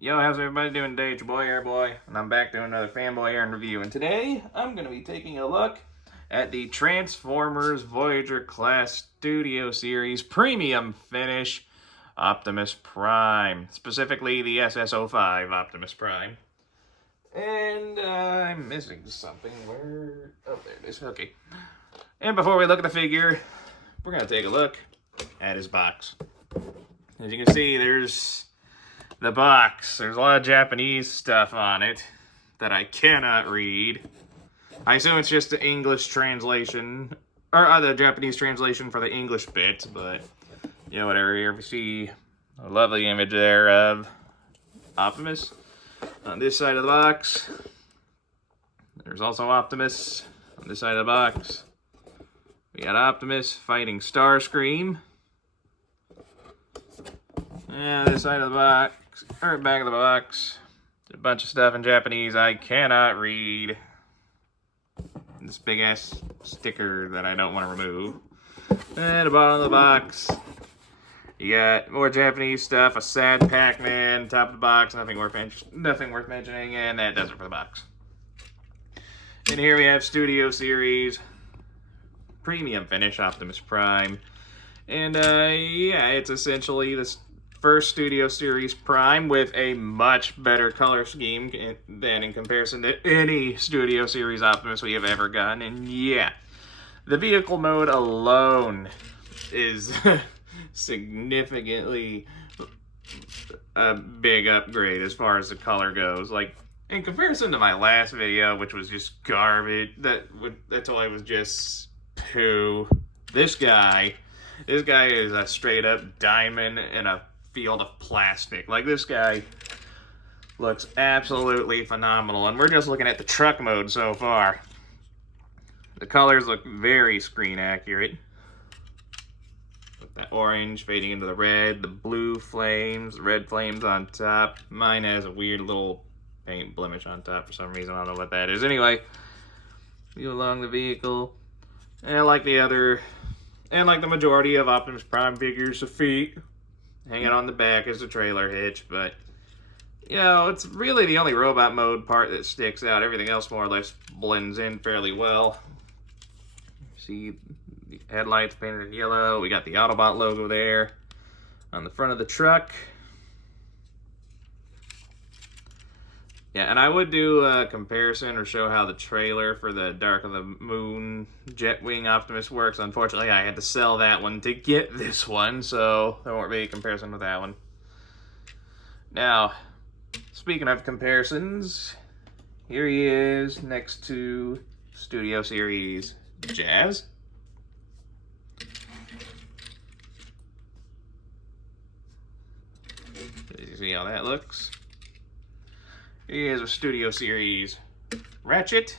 Yo, how's everybody doing today? It's your boy Airboy, and I'm back doing another Fanboy Aaron review. And today, I'm going to be taking a look at the Transformers Voyager Class Studio Series Premium Finish Optimus Prime. Specifically, the SS05 Optimus Prime. And I'm missing something. Where? Oh, there it is. Okay. And before we look at the figure, we're going to take a look at his box. As you can see, there's the box. There's a lot of Japanese stuff on it that I cannot read. I assume it's just the English translation, or the Japanese translation for the English bit, but, you know, whatever. Here we see a lovely image there of Optimus. On this side of the box, there's also Optimus. On this side of the box, we got Optimus fighting Starscream. And this side of the box, or back of the box, a bunch of stuff in Japanese I cannot read. This big ass sticker that I don't want to remove. And the bottom of the box, you got more Japanese stuff, a sad Pac-Man, top of the box, nothing worth mentioning, and that does it for the box. And here we have Studio Series Premium Finish Optimus Prime. And yeah, it's essentially this first Studio Series Prime with a much better color scheme than in comparison to any Studio Series Optimus we have ever gotten. And yeah, the vehicle mode alone is significantly a big upgrade as far as the color goes. Like, in comparison to my last video, which was just garbage, that toy was just poo. This guy is a straight up diamond in a field of plastic. Like, this guy looks absolutely phenomenal, and we're just looking at the truck mode so far. The colors look very screen accurate. With that orange fading into the red, the blue flames, the red flames on top. Mine has a weird little paint blemish on top for some reason. I don't know what that is. Anyway, view along the vehicle. And like the majority of Optimus Prime figures, the feet hanging on the back is the trailer hitch, but, you know, it's really the only robot mode part that sticks out. Everything else more or less blends in fairly well. See the headlights painted yellow. We got the Autobot logo there on the front of the truck. Yeah, and I would do a comparison or show how the trailer for the Dark of the Moon Jetwing Optimus works. Unfortunately, I had to sell that one to get this one, so there won't be a comparison with that one. Now, speaking of comparisons, here he is next to Studio Series Jazz. You see how that looks? Here he is with Studio Series Ratchet.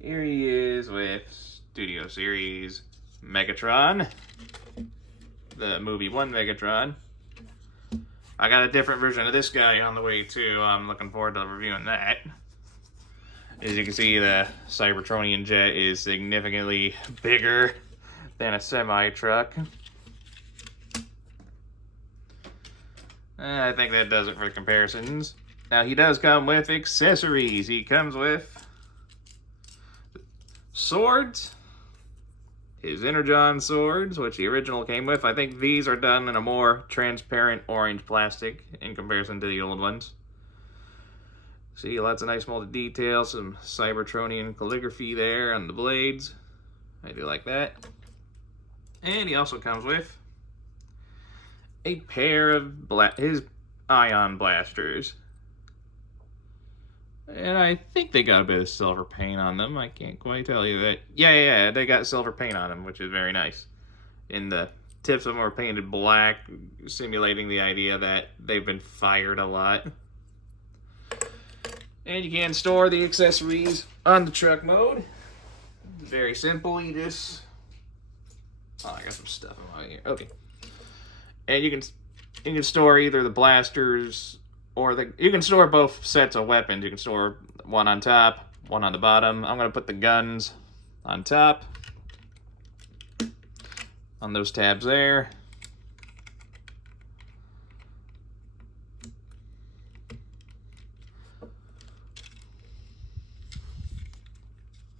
Here he is with Studio Series Megatron. The movie 1 Megatron. I got a different version of this guy on the way too. I'm looking forward to reviewing that. As you can see, the Cybertronian jet is significantly bigger than a semi-truck. I think that does it for the comparisons. Now, he does come with accessories. He comes with swords, his Energon swords, which the original came with. I think these are done in a more transparent orange plastic in comparison to the old ones. See, lots of nice molded detail, some Cybertronian calligraphy there on the blades. I do like that. And he also comes with a pair of his ion blasters. And I think they got a bit of silver paint on them. I can't quite tell you that. Yeah, they got silver paint on them, which is very nice. And the tips of them are painted black, simulating the idea that they've been fired a lot. And you can store the accessories on the truck mode. Very simple. You just... Oh, I got some stuff in my here. Okay. And you can store either the blasters or you can store both sets of weapons. You can store one on top, one on the bottom. I'm going to put the guns on top. on those tabs there.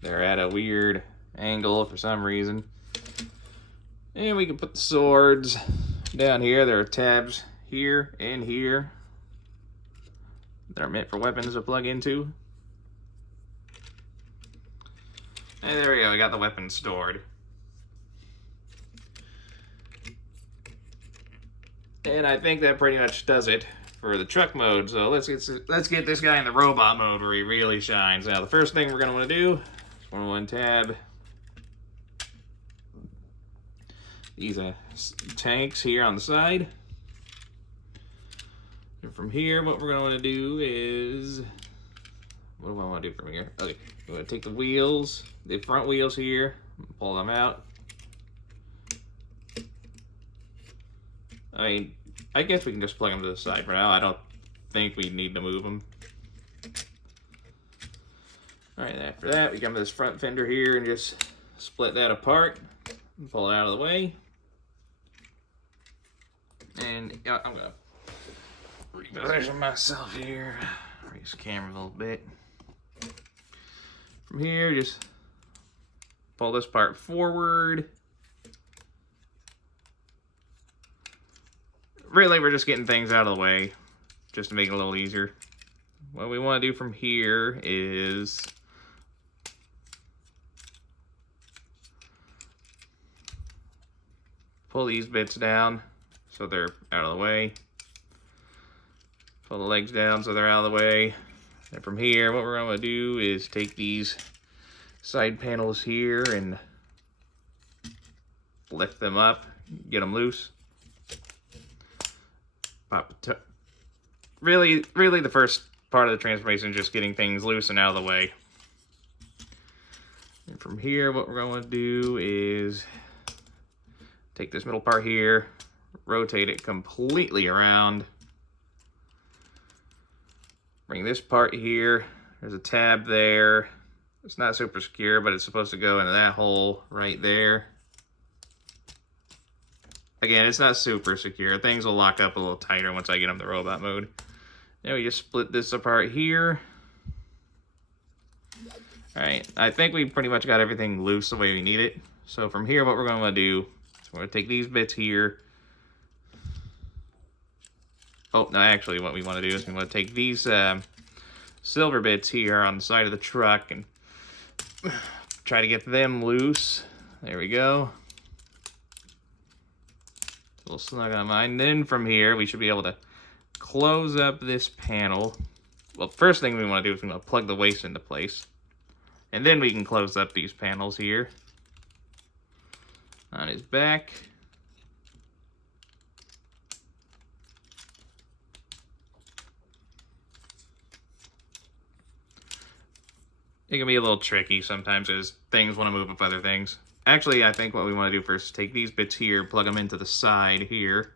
They're at a weird angle for some reason. And we can put the swords down here. There are tabs here and here that are meant for weapons to plug into. And there we go, we got the weapons stored. And I think that pretty much does it for the truck mode. So let's get this guy in the robot mode where he really shines. Now the first thing we're gonna want to do is one tab. These tanks here on the side. And from here, what we're gonna want to do is, what do I want to do from here? Okay, we're gonna take the wheels, the front wheels here, pull them out. I mean, I guess we can just plug them to the side for now. I don't think we need to move them. All right, after that, we come to this front fender here and just split that apart and pull it out of the way. And I'm gonna reposition myself here, raise the camera a little bit. From here, just pull this part forward. Really, we're just getting things out of the way, just to make it a little easier. What we want to do from here is pull these bits down so they're out of the way. Pull the legs down so they're out of the way. And from here, what we're going to do is take these side panels here and lift them up, get them loose. Really the first part of the transformation is just getting things loose and out of the way. And from here, what we're going to do is take this middle part here, rotate it completely around. Bring this part here. There's a tab there. It's not super secure, but it's supposed to go into that hole right there. Again, it's not super secure. Things will lock up a little tighter once I get them to robot mode. Now we just split this apart here. All right, I think we pretty much got everything loose the way we need it. So from here, what we're going to do is we're going to take these bits here. Oh, no, actually what we want to do is we want to take these silver bits here on the side of the truck and try to get them loose. There we go. A little snug on mine. Then from here, we should be able to close up this panel. Well, first thing we want to do is we want to plug the waist into place. And then we can close up these panels here on his back. It can be a little tricky sometimes as things want to move with other things. Actually, I think what we want to do first is take these bits here, plug them into the side here.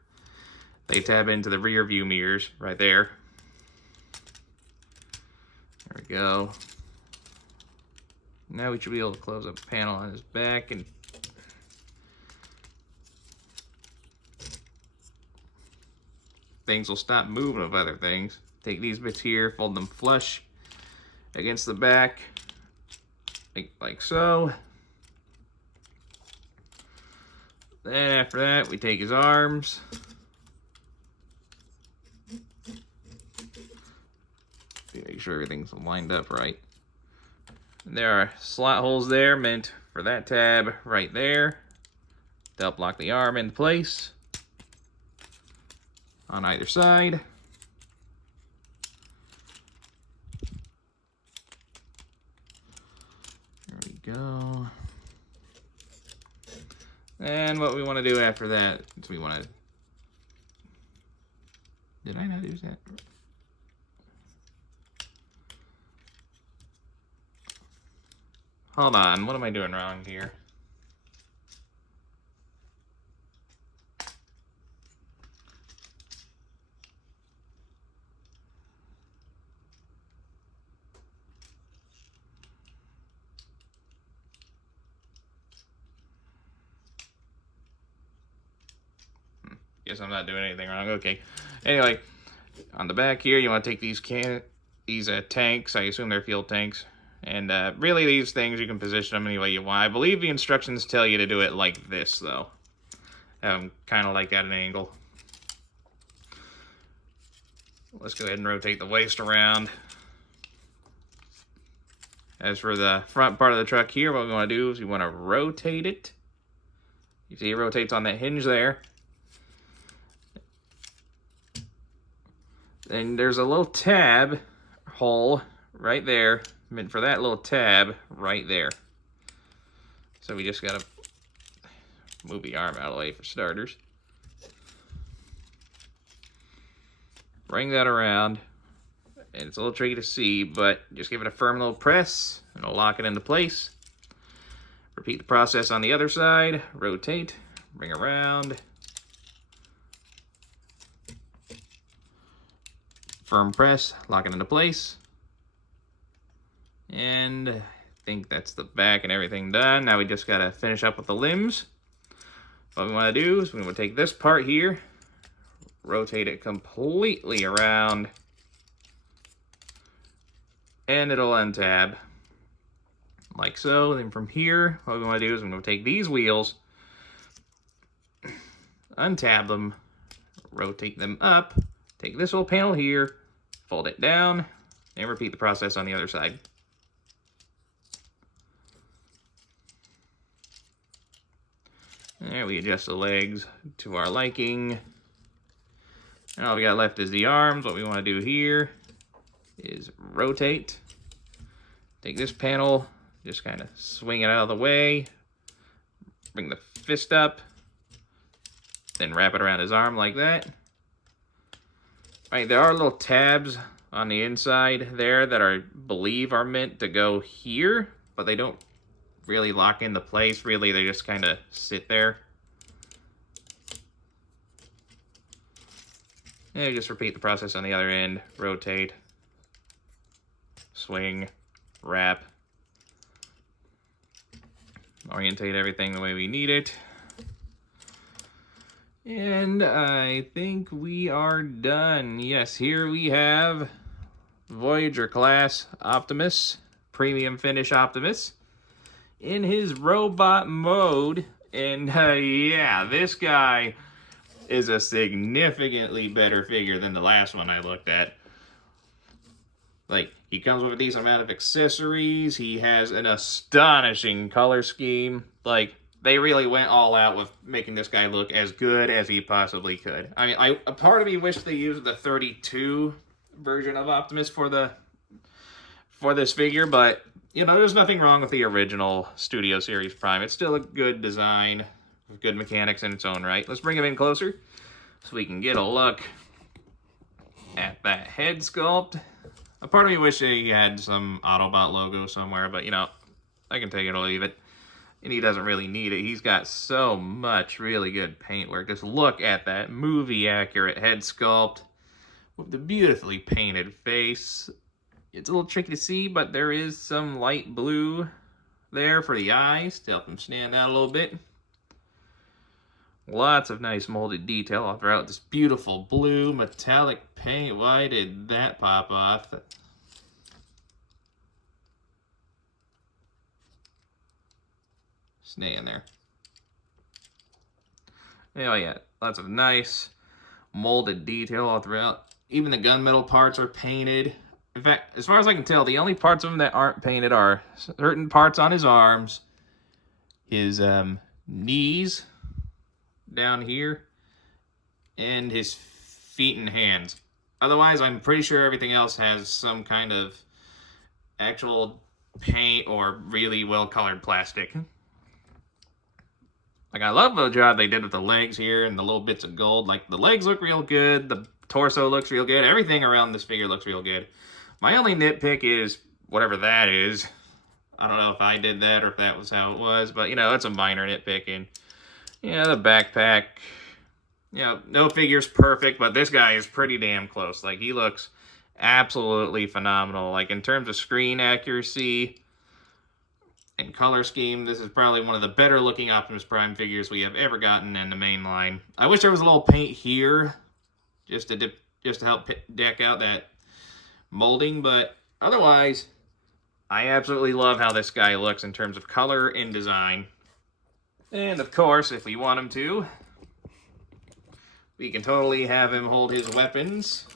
They tab into the rear view mirrors right there. There we go. Now we should be able to close up the panel on his back and things will stop moving with other things. Take these bits here, fold them flush against the back, like so. Then after that, we take his arms. Make sure everything's lined up right. And there are slot holes there meant for that tab right there to help lock the arm into place on either side. There we go. And what we want to do after that is we want to... Did I not use that? Hold on, what am I doing wrong here? Guess I'm not doing anything wrong. Okay. Anyway, on the back here, you want to take these tanks. I assume they're fuel tanks. And really, these things, you can position them any way you want. I believe the instructions tell you to do it like this, though. Kind of like at an angle. Let's go ahead and rotate the waist around. As for the front part of the truck here, what we want to do is we want to rotate it. You see it rotates on that hinge there. And there's a little tab hole right there, meant for that little tab right there. So we just gotta move the arm out of the way for starters. Bring that around. And it's a little tricky to see, but just give it a firm little press and it'll lock it into place. Repeat the process on the other side. Rotate, bring around. Firm press, lock it into place. And I think that's the back and everything done. Now we just gotta finish up with the limbs. What we wanna do is we wanna take this part here, rotate it completely around, and it'll untab like so. Then from here, what we want to do is we're going to take these wheels, untab them, rotate them up, take this little panel here, fold it down, and repeat the process on the other side. There, we adjust the legs to our liking. And all we got left is the arms. What we want to do here is rotate. Take this panel, just kind of swing it out of the way. Bring the fist up. Then wrap it around his arm like that. All right, there are little tabs on the inside there that I believe are meant to go here, but they don't really lock into place. Really, they just kind of sit there. And just repeat the process on the other end. Rotate, swing, wrap, orientate everything the way we need it. And I think we are done. Yes, here we have Voyager Class Optimus, Premium Finish Optimus, in his robot mode. And yeah, this guy is a significantly better figure than the last one I looked at. Like, he comes with a decent amount of accessories. He has an astonishing color scheme. Like, they really went all out with making this guy look as good as he possibly could. I mean, a part of me wished they used the 32 version of Optimus for this figure, but, you know, there's nothing wrong with the original Studio Series Prime. It's still a good design, with good mechanics in its own right. Let's bring him in closer so we can get a look at that head sculpt. A part of me wished he had some Autobot logo somewhere, but, you know, I can take it or leave it. And he doesn't really need it. He's got so much really good paint work. Just look at that movie-accurate head sculpt with the beautifully painted face. It's a little tricky to see, but there is some light blue there for the eyes to help him stand out a little bit. Lots of nice molded detail all throughout this beautiful blue metallic paint. Why did that pop off? Stay in there. Oh yeah, lots of nice molded detail all throughout. Even the gunmetal parts are painted. In fact, as far as I can tell, the only parts of him that aren't painted are certain parts on his arms, his knees down here, and his feet and hands. Otherwise, I'm pretty sure everything else has some kind of actual paint or really well-colored plastic. Like, I love the job they did with the legs here and the little bits of gold. Like, the legs look real good, the torso looks real good, everything around this figure looks real good. My only nitpick is whatever that is. I don't know if I did that or if that was how it was, but, you know, it's a minor nitpicking. Yeah, the backpack, you know, no figure's perfect, but this guy is pretty damn close. Like, he looks absolutely phenomenal. Like, in terms of screen accuracy, and color scheme, this is probably one of the better looking Optimus Prime figures we have ever gotten in the main line. I wish there was a little paint here just to help deck out that molding, but otherwise, I absolutely love how this guy looks in terms of color and design. And of course, if we want him to, we can totally have him hold his weapons.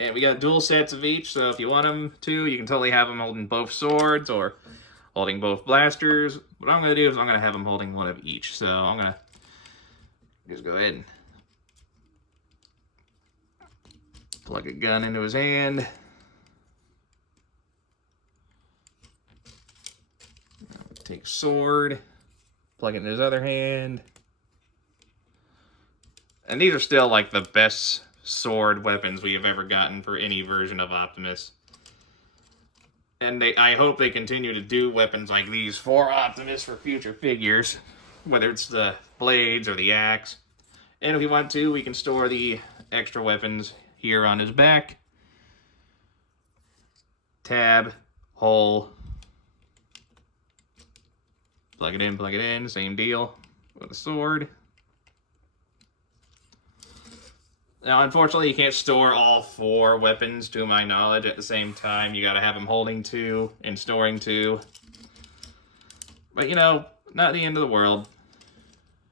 And we got dual sets of each, so if you want him to, you can totally have him holding both swords or holding both blasters. What I'm going to do is I'm going to have him holding one of each. So I'm going to just go ahead and plug a gun into his hand. Take a sword, plug it in his other hand. And these are still like the best sword weapons we have ever gotten for any version of Optimus. And I hope they continue to do weapons like these for Optimus for future figures, whether it's the blades or the axe. And if we want to, we can store the extra weapons here on his back. Tab, hole, plug it in, same deal with a sword. Now, unfortunately, you can't store all 4 weapons, to my knowledge, at the same time. You gotta have them holding 2 and storing 2. But, you know, not the end of the world.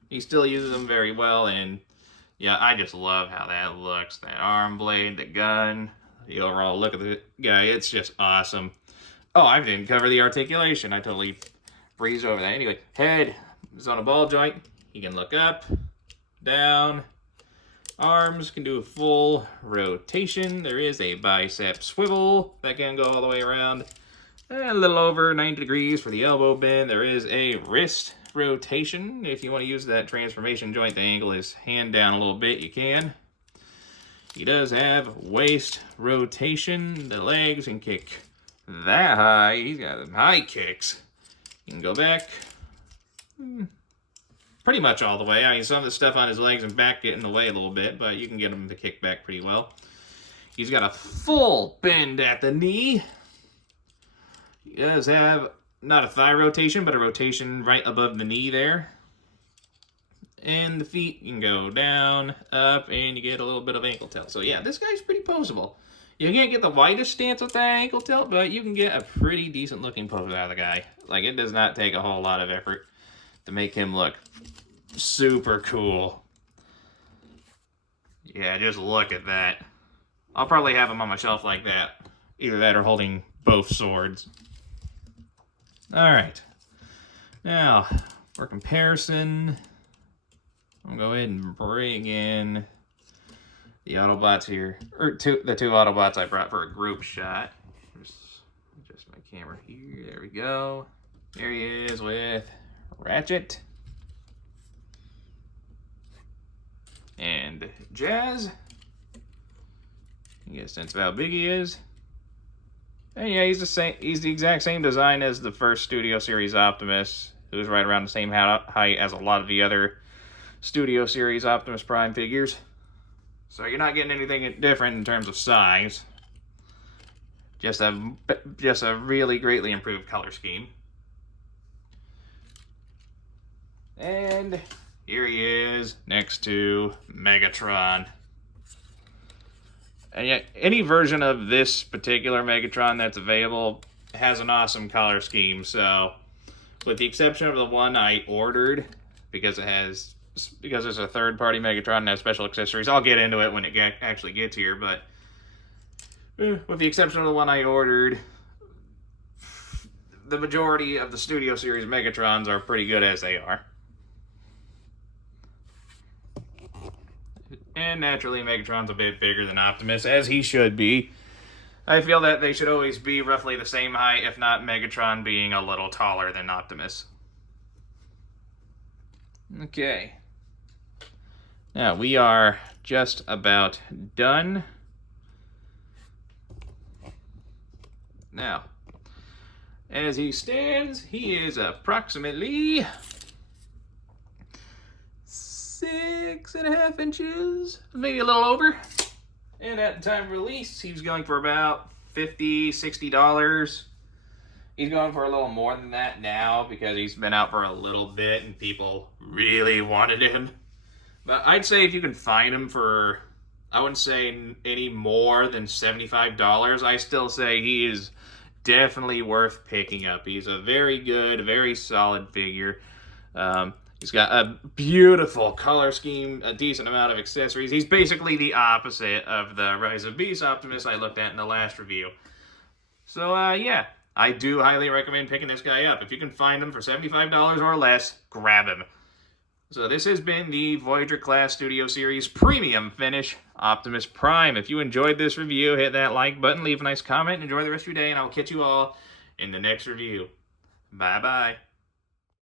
He still uses them very well, and yeah, I just love how that looks. That arm blade, the gun, the overall look of the guy, it's just awesome. Oh, I didn't cover the articulation. I totally breezed over that. Anyway, head is on a ball joint. He can look up, down. Arms can do a full rotation. There is a bicep swivel that can go all the way around. And a little over 90 degrees for the elbow bend. There is a wrist rotation. If you want to use that transformation joint to angle his hand down a little bit, you can. He does have waist rotation. The legs can kick that high. He's got them high kicks. You can go back. Pretty much all the way. I mean, some of the stuff on his legs and back get in the way a little bit, but you can get him to kick back pretty well. He's got a full bend at the knee. He does have not a thigh rotation, but a rotation right above the knee there. And the feet, you can go down, up, and you get a little bit of ankle tilt. So yeah, this guy's pretty poseable. You can't get the widest stance with that ankle tilt, but you can get a pretty decent looking pose out of the guy. Like, it does not take a whole lot of effort to make him look super cool. Yeah, just look at that. I'll probably have him on my shelf like that. Either that or holding both swords. Alright. Now, for comparison, I'm going to go ahead and bring in the Autobots here. Or the 2 Autobots I brought for a group shot. Just my camera here. There we go. There he is with Ratchet and Jazz. You get a sense of how big he is. And yeah, he's the exact same design as the first Studio Series Optimus, who's right around the same height as a lot of the other Studio Series Optimus Prime figures. So you're not getting anything different in terms of size. Just a really greatly improved color scheme. And here he is next to Megatron. And yet, any version of this particular Megatron that's available has an awesome color scheme. So, with the exception of the one I ordered, because it's a third-party Megatron and has special accessories. I'll get into it when it actually gets here, but with the exception of the one I ordered, the majority of the Studio Series Megatrons are pretty good as they are. And naturally, Megatron's a bit bigger than Optimus, as he should be. I feel that they should always be roughly the same height, if not Megatron being a little taller than Optimus. Okay. Now, we are just about done. Now, as he stands, he is approximately 6.5 inches, maybe a little over. And at the time of release, he was going for about $50, $60. He's going for a little more than that now because he's been out for a little bit and people really wanted him. But I'd say if you can find him for, I wouldn't say any more than $75, I still say he is definitely worth picking up. He's a very good, very solid figure. He's got a beautiful color scheme, a decent amount of accessories. He's basically the opposite of the Rise of Beast Optimus I looked at in the last review. So, yeah, I do highly recommend picking this guy up. If you can find him for $75 or less, grab him. So this has been the Voyager Class Studio Series Premium Finish Optimus Prime. If you enjoyed this review, hit that like button, leave a nice comment, enjoy the rest of your day, and I'll catch you all in the next review. Bye-bye.